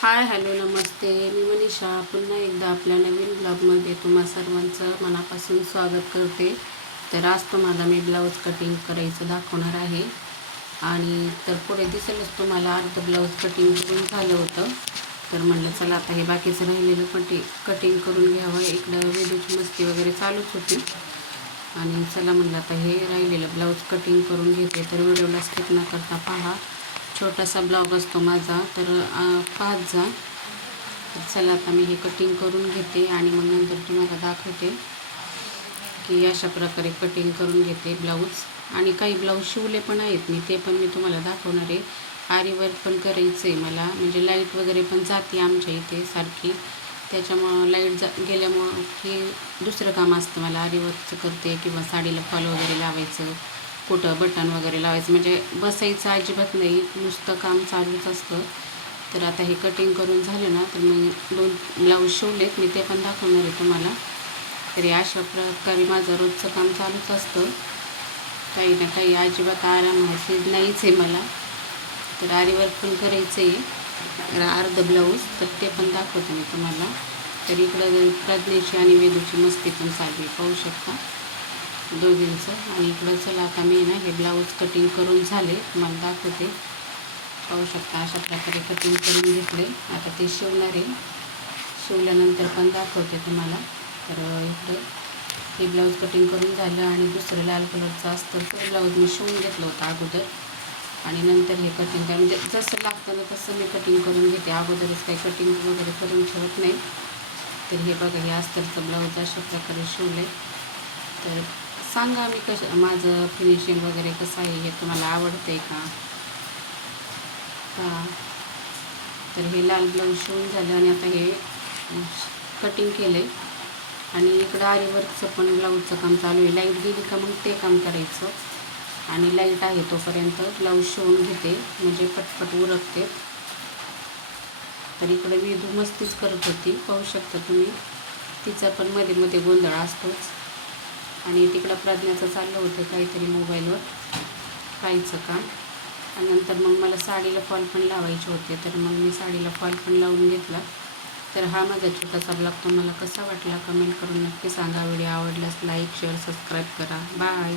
Hi hello नमस्ते, मी मनीषा पुन्हा एकदा आपल्या नवीन ब्लॉगमध्ये तुम्हा सर्वांचं मनापासून स्वागत करते. तर आज तुम्हाला मी ब्लाऊज कटिंग करायचं दाखवणार आहे. आणि तर पुढे दिसेलच तुम्हाला अर्ध ब्लाऊज कटिंग करून झालं होतं. तर म्हणलं चला आता हे बाकीचं राहिलेलं कटिंग करून घ्यावं. इकडं वेदूची मस्ती वगैरे चालूच होती आणि चला म्हणलं आता हे राहिलेलं ब्लाऊज कटिंग करून घेते. तर व्हिडिओला स्किप न करता पहा. छोटासा ब्लॉग असतो माझा, तर पाहत जा. तर चला आता मी हे कटिंग करून घेते आणि मग नंतर तुम्हाला दाखवते की अशा प्रकारे कटिंग करून घेते ब्लाऊज. आणि काही ब्लाऊज शिवले पण आहेत मी, ते पण मी तुम्हाला दाखवणार आहे. आरी वर्क पण करायचं आहे मला, म्हणजे लाईट वगैरे पण जाते आमच्या इथे सारखी, त्याच्यामुळं लाईट गेल्यामुळं हे दुसरं काम असतं मला. आरी वर्कचं करते किंवा साडीला फॉल वगैरे लावायचं, कुठं बटन वगैरे लावायचं, म्हणजे बसायचं अजिबात नाही, नुसतं काम चालूच असतं. तर आता हे कटिंग करून झालं ना, तर मग 2 ब्लाऊज शिवलेत मी, ते पण दाखवणार आहे तुम्हाला. तरी अशा प्रकारे माझं रोजचं काम चालूच असतं, काही ना काही, अजिबात आराम नाहीच आहे मला. तर आरी वर्क पण करायचं आहे अर्ध ब्लाऊज, तर ते पण दाखवते मी तुम्हाला. तर इकडं प्रज्ञेची आणि वेदूची मस्ती पण चालू आहे, पाहू शकता दोघींचं. आणि इकडं चला आता मी ना हे ब्लाऊज कटिंग करून झाले, तुम्हाला दाखवते. पाहू शकता अशा प्रकारे कटिंग करून घेतले. आता ते शिवणार आहे, शिवल्यानंतर पण दाखवते तुम्हाला. तर इकडं हे ब्लाऊज कटिंग करून झालं आणि दुसरं लाल कलरचं असतं तर ब्लाऊज मी शिवून घेतलं होतं अगोदर. आणि नंतर हे कटिंग काय, म्हणजे जसं लागतं ना तसं मी कटिंग करून घेते, अगोदरच काही कटिंग वगैरे करून ठेवत नाही. तर हे बघा, हे अस्तरचं ब्लाऊज अशा प्रकारे शिवले. तर सांगा मी माझं फिनिशिंग वगैरे कसं आहे, हे तुम्हाला आवडतं आहे का? हां. तर हे लाल ब्लाऊज शिवून झालं आणि आता हे कटिंग केलं आहे. आणि इकडं आरी वर्कचं पण ब्लाऊजचं काम चालू आहे. लाईट गेली का मग ते काम करायचं, आणि लाईट आहे तोपर्यंत ब्लाऊज शिवून घेते, म्हणजे पटपट उरकते. तर इकडं वेदू मस्तीच करत होती, पाहू शकता तुम्ही. तिचा पण मध्ये मध्ये गोंधळ असतोच. आणि तिकडं प्रज्ञाचं चाललं होतं काहीतरी मोबाईलवर काहीचं काम. आणि नंतर मग मला साडीला फॉल पण लावायचे होते, तर मग मी साडीला फॉल पण लावून घेतला. तर हा माझा छोटासा ब्लॉग तुम्हाला कसा वाटला कमेंट करून नक्की सांगा. व्हिडिओ आवडल्यास लाईक शेअर सबस्क्राईब करा. बाय.